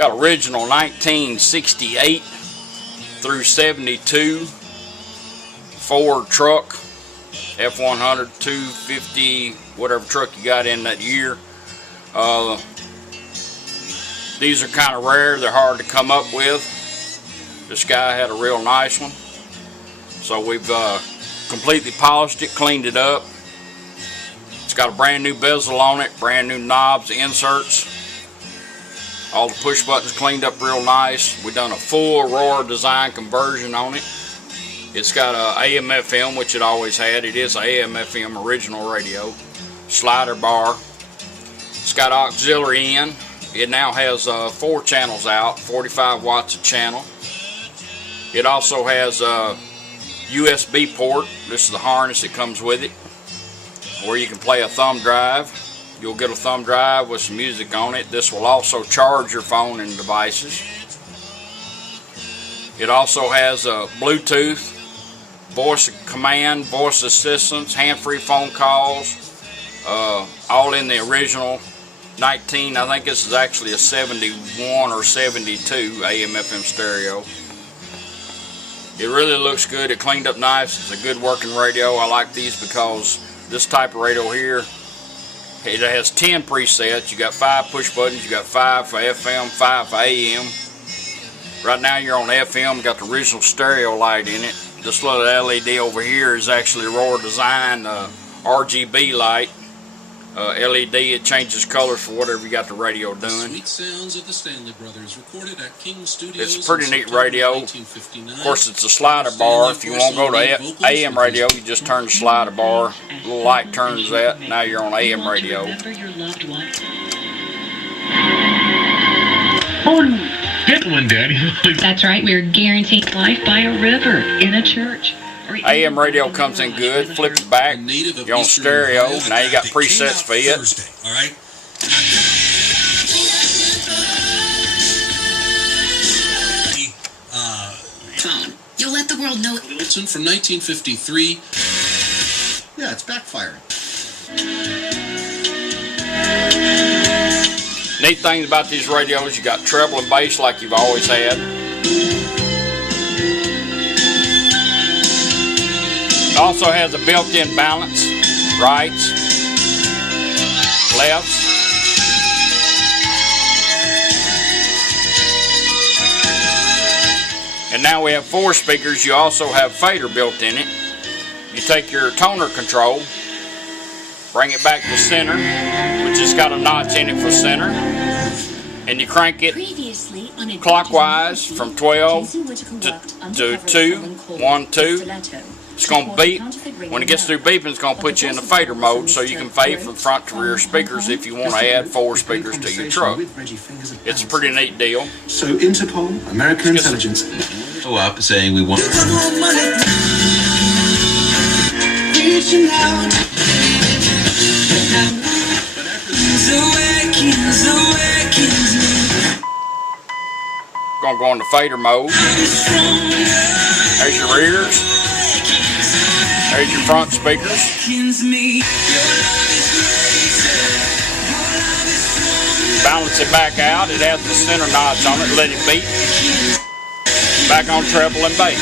Got original 1968 through 72 Ford truck, F100, 250, whatever truck you got in that year. These are kind of rare. They're hard to come up with. This guy had a real nice one. So we've completely polished it, cleaned it up. It's got a brand new bezel on it, brand new knobs, inserts. All the push buttons cleaned up real nice. We've done a full Aurora Design conversion on it. It's got a AM/FM, which it always had. It is a AM/FM original radio. Slider bar. It's got auxiliary in. It now has 4 channels out, 45 watts a channel. It also has a USB port. This is the harness that comes with it, where you can play a thumb drive. You'll get a thumb drive with some music on it. This will also charge your phone and devices. It also has a Bluetooth, voice command, voice assistance, hand-free phone calls, all in the original 19, I think this is actually a 71 or 72 AM/FM stereo. It really looks good. It cleaned up nice. It's a good working radio. I like these because this type of radio here, it has 10 presets. You got 5 push buttons. You got 5 for FM, 5 for AM. Right now you're on FM. Got the original stereo light in it. This little LED over here is actually Aurora Design RGB light. LED, it changes colors for whatever you got the radio doing. Sweet sounds of the Stanley Brothers, recorded at King Studios. It's a pretty neat radio. Of course, it's a slider bar. If you want to go to AM radio, you just turn the slider bar. A little light turns that. Now you're on AM radio. Good one, Daddy. That's right. We're guaranteed life by a river in a church. AM radio comes in good. Flip it back. You're on stereo. Now you got presets for it. All right. Phone. You'll let the world know. Wilson from 1953. Yeah, it's backfiring. Neat things about these radios, you got treble and bass like you've always had. It also has a built-in balance, rights, lefts. And now we have 4 speakers. You also have fader built in it. You take your toner control, bring it back to center, which has got a notch in it for center, and you crank it clockwise from 12 to 2, 1, 2. It's going to beep. When it gets through beeping, it's going to put you in the fader mode, so you can fade from front to rear speakers if you want to add 4 speakers to your truck. It's a pretty neat deal. So Interpol, American intelligence, up saying we want. Gonna go into fader mode. There's your rears. There's your front speakers. Balance it back out. It has the center notch on it. Let it beat. Back on treble and bass.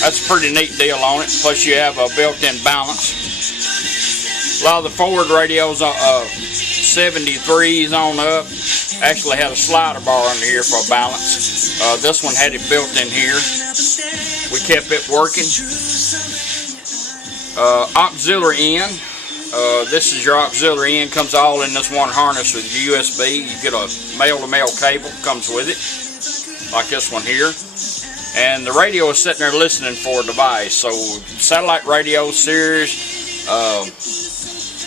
That's a pretty neat deal on it. Plus you have a built-in balance. A lot of the Ford radios, 73s on up, actually had a slider bar under here for a balance. This one had it built in here. We kept it working. Auxiliary in. This is your auxiliary in. Comes all in this one harness with USB. You get a male-to-male cable. Comes with it, like this one here. And the radio is sitting there listening for a device. So satellite radio, Sirius,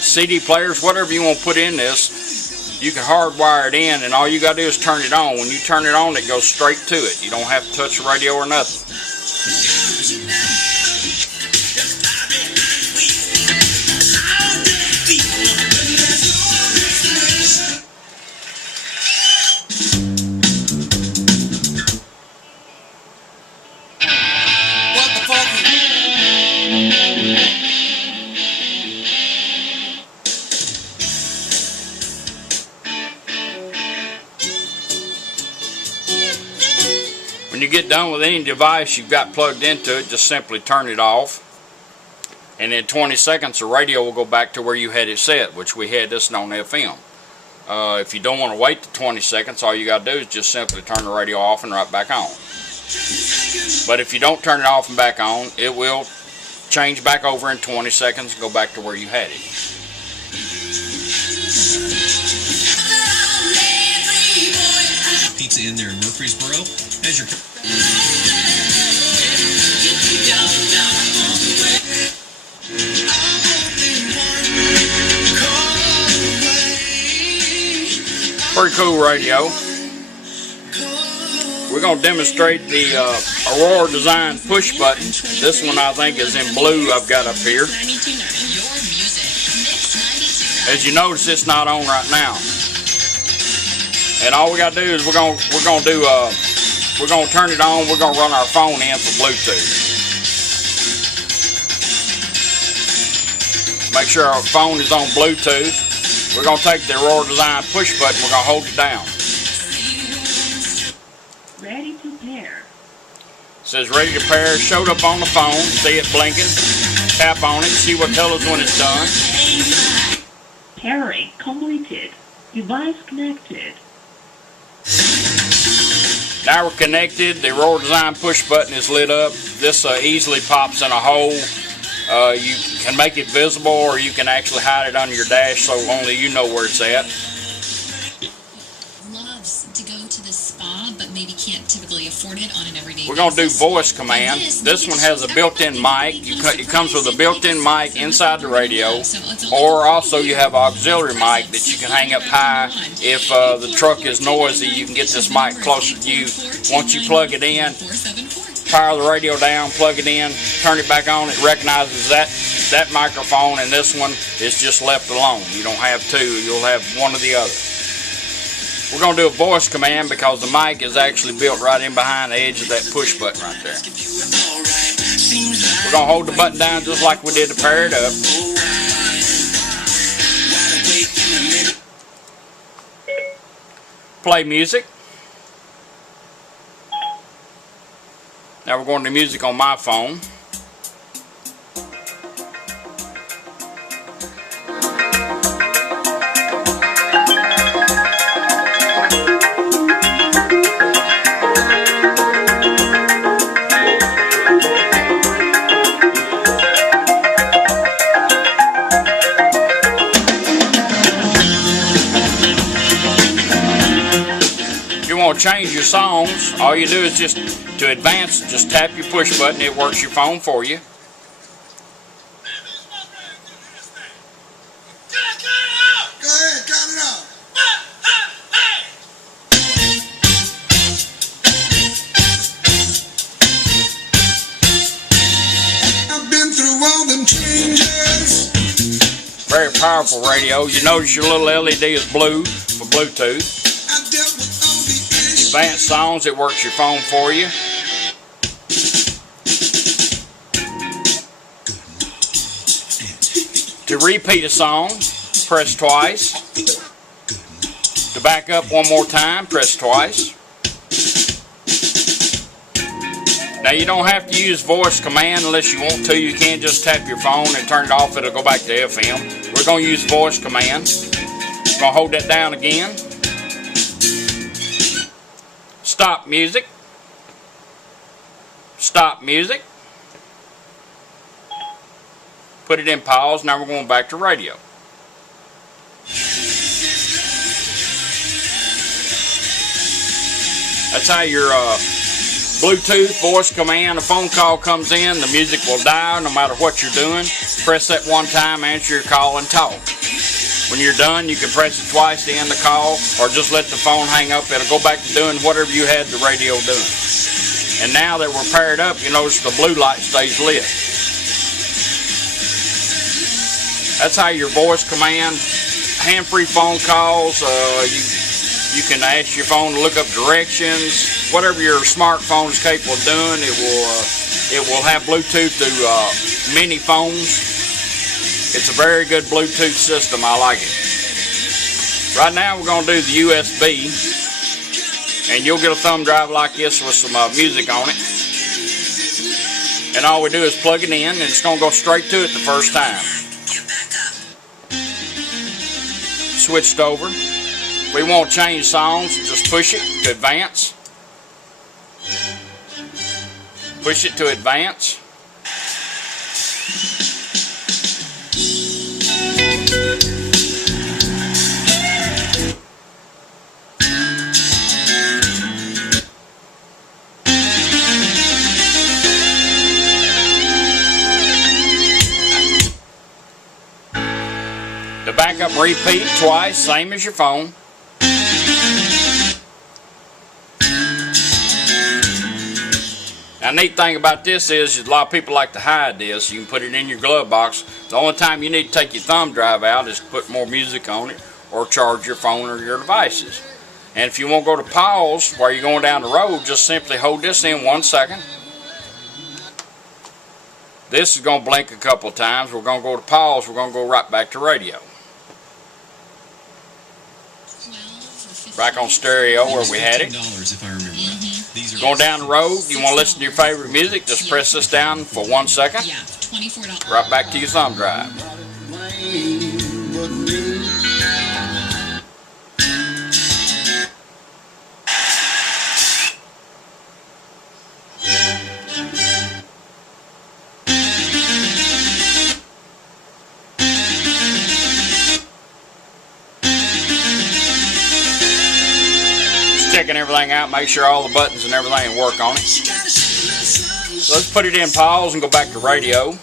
CD players, whatever you want to put in this, you can hardwire it in, and all you got to do is turn it on. When you turn it on, it goes straight to it. You don't have to touch the radio or nothing. When you get done with any device you've got plugged into it, just simply turn it off. And in 20 seconds the radio will go back to where you had it set, which we had this on FM. If you don't want to wait the 20 seconds, all you got to do is just simply turn the radio off and right back on. But if you don't turn it off and back on, it will change back over in 20 seconds and go back to where you had it. Pizza in there in Murfreesboro. As your Pretty cool radio. We're going to demonstrate the Aurora Design push button. This one I think is in blue I've got up here. As you notice, it's not on right now. And all we got to do is we're going to turn it on. We're going to run our phone in for Bluetooth. Make sure our phone is on Bluetooth. We're going to take the Aurora Design push button. We're going to hold it down. Ready to pair. It says ready to pair. Showed up on the phone. See it blinking. Tap on it. See what tells us when it's done. Pairing completed. Device connected. Now we're connected. The Aurora Design push button is lit up. This easily pops in a hole. You can make it visible, or you can actually hide it under your dash so only you know where it's at. Loves to go to the spa, but maybe can't typically afford it on an everyday We're going to do basis. voice command. This one has a built-in mic. It comes with a built-in mic inside the radio, or also you have an auxiliary mic that you can hang up high. If the truck is noisy, you can get this mic closer to you. Once you plug it in, power the radio down, plug it in, turn it back on. It recognizes that microphone, and this one is just left alone. You don't have two. You'll have one or the other. We're going to do a voice command because the mic is actually built right in behind the edge of that push button right there. We're going to hold the button down just like we did to pair it up. Play music. Now we're going to music on my phone. If you want to change your songs, all you do is to advance, just tap your push button. It works your phone for you. Go ahead, cut it out. I've been through all them changes. Very powerful radio. You notice your little LED is blue for Bluetooth. I dealt with all the issues. Advanced songs, it works your phone for you. To repeat a song, press twice. To back up one more time, press twice. Now you don't have to use voice command unless you want to. You can't just tap your phone and turn it off. It'll go back to FM. We're going to use voice command. We're going to hold that down again. Stop music. Stop music. Put it in pause. Now we're going back to radio. That's how your Bluetooth voice command, a phone call comes in, the music will die no matter what you're doing. Press that one time, answer your call, and talk. When you're done, you can press it twice to end the call, or just let the phone hang up. It'll go back to doing whatever you had the radio doing. And now that we're paired up, you notice the blue light stays lit. That's how your voice command, hand-free phone calls, you can ask your phone to look up directions. Whatever your smartphone is capable of doing, it will have Bluetooth to many phones. It's a very good Bluetooth system. I like it. Right now we're going to do the USB. and you'll get a thumb drive like this with some music on it. And all we do is plug it in, and it's going to go straight to it the first time. Switched over. If we want to change songs, just push it to advance. Push it to advance. The backup repeat twice, same as your phone. Now, the neat thing about this is a lot of people like to hide this. You can put it in your glove box. The only time you need to take your thumb drive out is to put more music on it or charge your phone or your devices. And if you want to go to pause while you're going down the road, just simply hold this in 1 second. This is going to blink a couple of times. We're going to go to pause. We're going to go right back to radio. Back on stereo where we had it. Going down the road, you want to listen to your favorite music, just press this down for 1 second. Yeah, $24. Right back to your thumb drive. Checking everything out, make sure all the buttons and everything work on it. So let's put it in pause and go back to radio.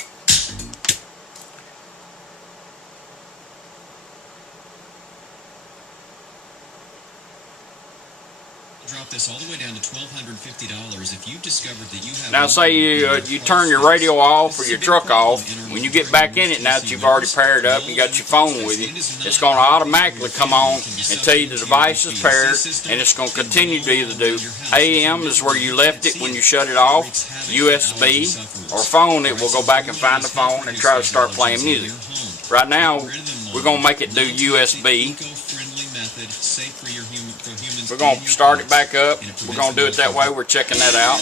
Drop this all the way down to $1,250 if you've discovered that you have. Now say you turn your radio off or your truck off. When you get back in it, now that you've already paired up and you got your phone with you, it's going to automatically come on and tell you the device is paired, and it's going to continue to either do AM is where you left it when you shut it off, USB, or phone. It will go back and find the phone and try to start playing music. Right now, we're going to make it do USB. We're going to start it back up. We're going to do it that way. We're checking that out.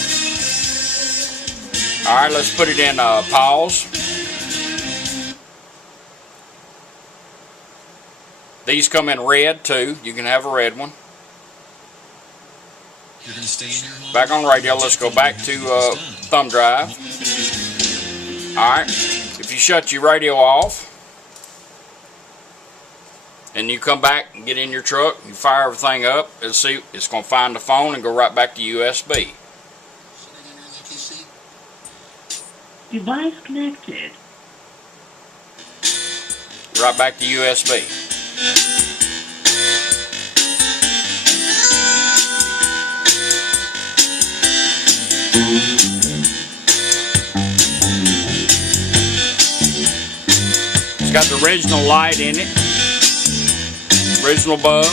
Alright, let's put it in pause. These come in red too. You can have a red one. Back on radio. Let's go back to thumb drive. Alright, if you shut your radio off and you come back and get in your truck, you fire everything up, it's going to find the phone and go right back to USB. Device connected. Right back to USB. It's got the original light in it. Original bulb.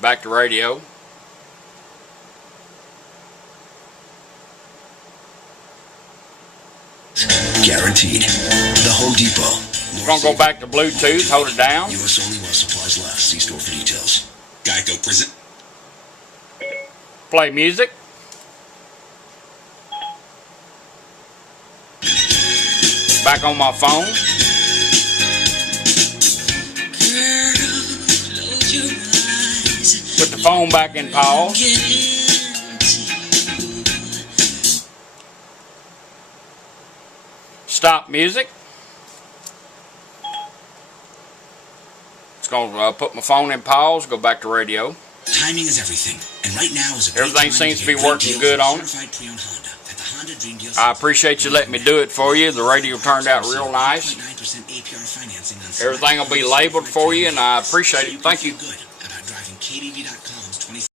Back to radio. Guaranteed. The Home Depot. We're going to go back to Bluetooth. Hold it down. US only while supplies last. See store for details. Geico present. Play music. Back on my phone. Put the phone back in pause. Stop music. It's going to put my phone in pause, go back to radio. Timing is everything, and right now is a Everything seems to be working good on it. I appreciate you letting me do it for you. The radio turned out real nice. Everything will be labeled for you, and I appreciate it. Thank you.